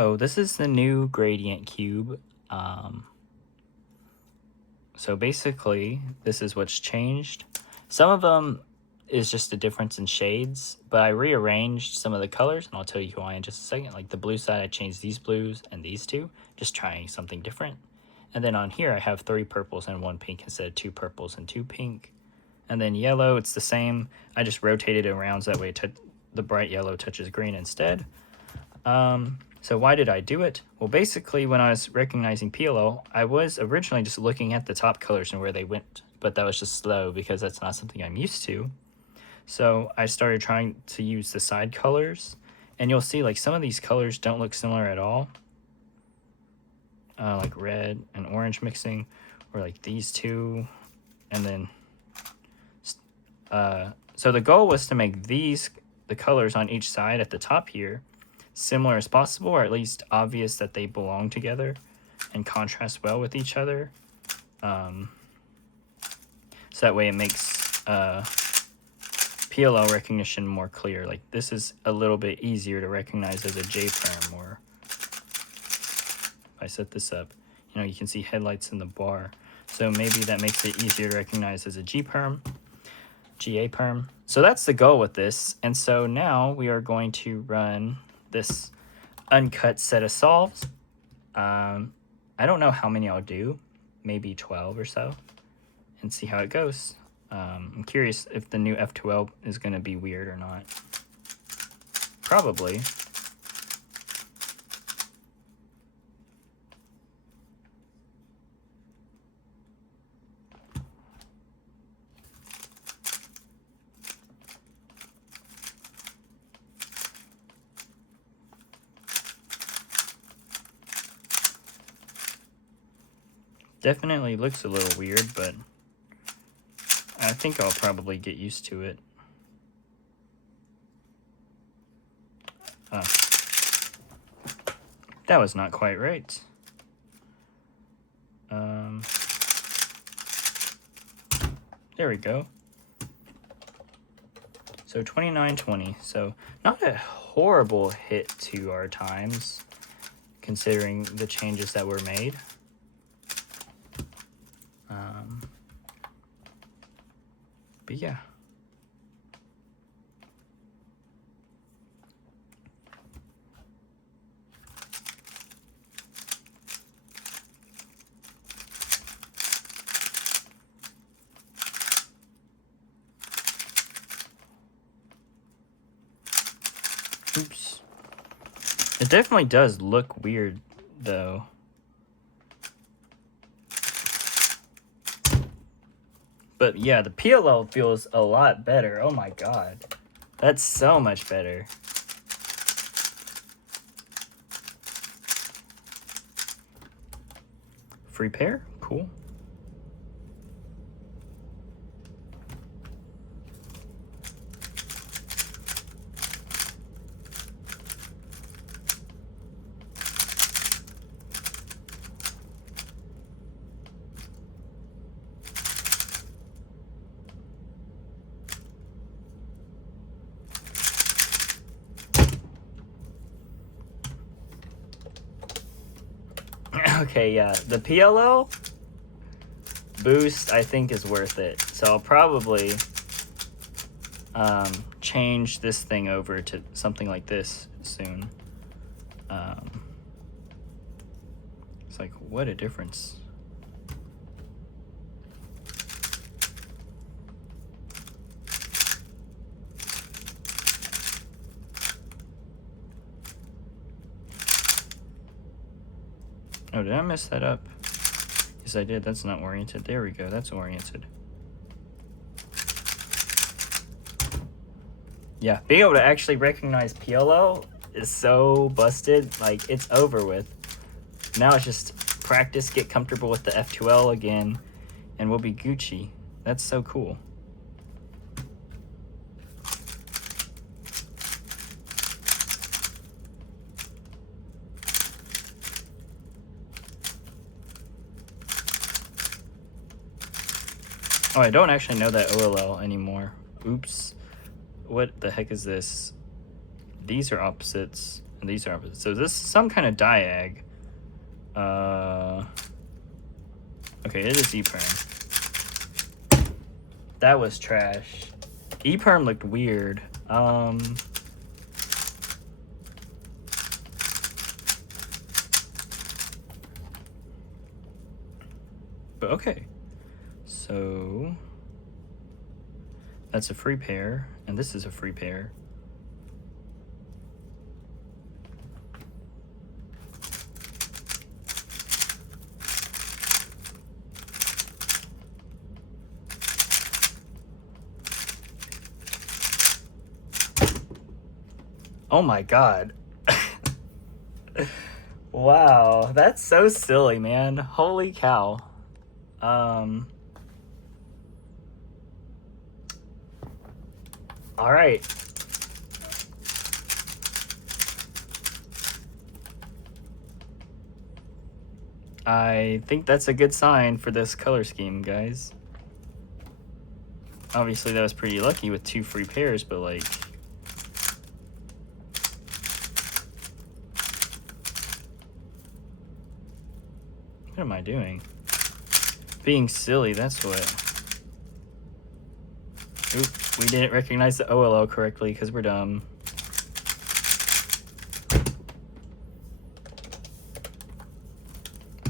So this is the new gradient cube. Um, so basically, this is what's changed. Some of them is just a difference in shades, but I rearranged some of the colors, and I'll tell you why in just a second. Like the blue side, I changed these blues and these two, just trying something different. And then on here, I have 3 purples and 1 pink instead of 2 purples and 2 pink. And then yellow, it's the same. I just rotated it around so that way the bright yellow touches green instead. So why did I do it? Well, basically, when I was recognizing PLL, I was originally just looking at the top colors and where they went, but that was just slow because that's not something I'm used to. So I started trying to use the side colors, and you'll see like some of these colors don't look similar at all. Like red and orange mixing, or like these two, and then so the goal was to make the colors on each side at the top here similar as possible, or at least obvious that they belong together and contrast well with each other. So that way it makes PLL recognition more clear. Like this is a little bit easier to recognize as a J-perm, or if I set this up, you can see headlights in the bar. So maybe that makes it easier to recognize as a G-perm, GA-perm. So that's the goal with this. And so now we are going to run this uncut set of solves. I don't know how many I'll do, maybe 12 or so, and see how it goes. I'm curious if the new F2L is going to be weird or not. Probably. Definitely looks a little weird, but I think I'll probably get used to it. That was not quite right. There we go. So 29:20. So not a horrible hit to our times, considering the changes that were made. But yeah. Oops. It definitely does look weird, though. But yeah, the PLL feels a lot better. Oh my god. That's so much better. Free pair? Cool. Okay, yeah, the PLL boost I think is worth it. So I'll probably change this thing over to something like this soon. It's like, what a difference. Oh, did I mess that up? Yes, I did. That's not oriented. There we go. That's oriented. Yeah, being able to actually recognize PLL is so busted. Like, it's over with. Now it's just practice, get comfortable with the F2L again, and we'll be Gucci. That's so cool. Oh, I don't actually know that OLL anymore. Oops. What the heck is this? These are opposites. and these are opposite. So this is some kind of diag. Okay, it is ePerm. That was trash. ePerm looked weird. But okay. So that's a free pair, and this is a free pair. Oh my god. Wow, that's so silly, man. Holy cow. All right. I think that's a good sign for this color scheme, guys. Obviously, that was pretty lucky with 2 free pairs, but like... What am I doing? Being silly, that's what. Oop, we didn't recognize the OLL correctly because we're dumb.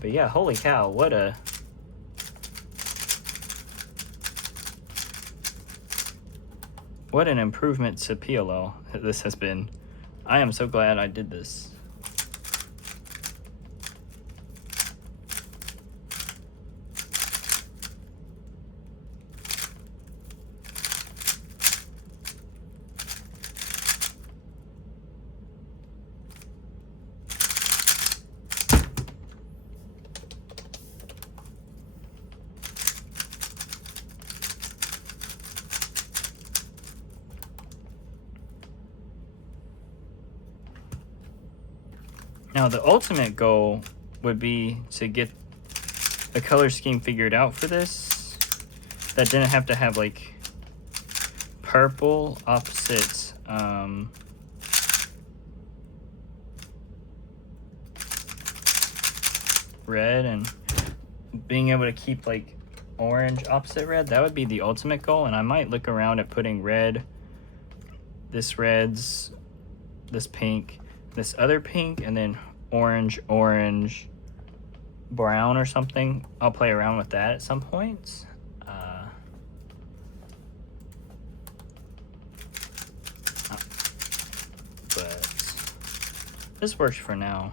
But yeah, holy cow, what an improvement to PLL this has been. I am so glad I did this. Now, the ultimate goal would be to get a color scheme figured out for this that didn't have to have like purple opposite red, and being able to keep like orange opposite red. That would be the ultimate goal, and I might look around at putting red, this reds, this pink, this other pink, and then orange, orange, brown or something. I'll play around with that at some point. But this works for now.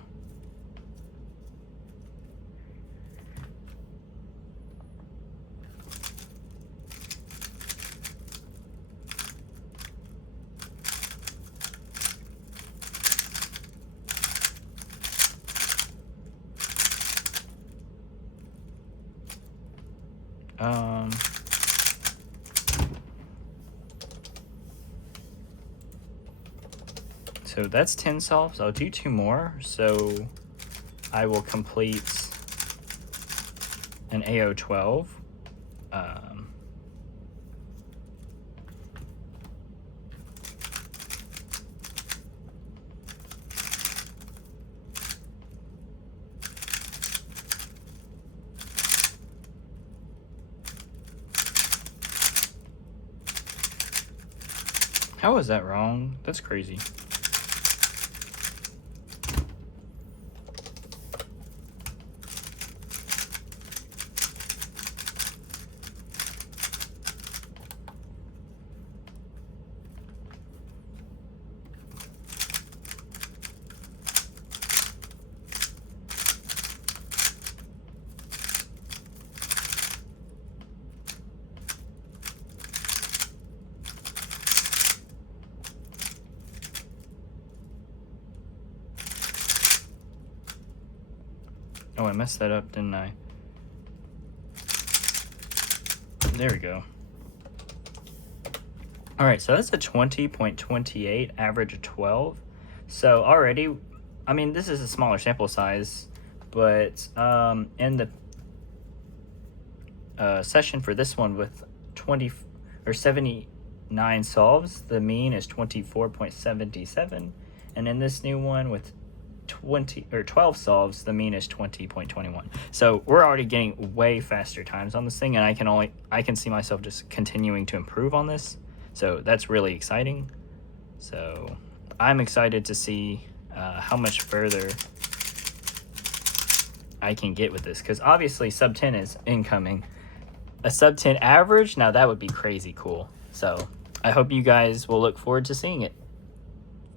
So that's 10 solves. I'll do 2 more, so I will complete an AO12. How is that wrong? That's crazy. Oh, I messed that up, didn't I? There we go. All right, so that's a 20.28, average of 12. So already, I mean, this is a smaller sample size, but in the session for this one with 79 solves, the mean is 24.77, And in this new one with 20 or 12 solves, the mean is 20.21. So we're already getting way faster times on this thing, and I can see myself just continuing to improve on this. So that's really exciting. So I'm excited to see how much further I can get with this, because obviously sub 10 is incoming. A sub 10 average, now that would be crazy cool. So I hope you guys will look forward to seeing it.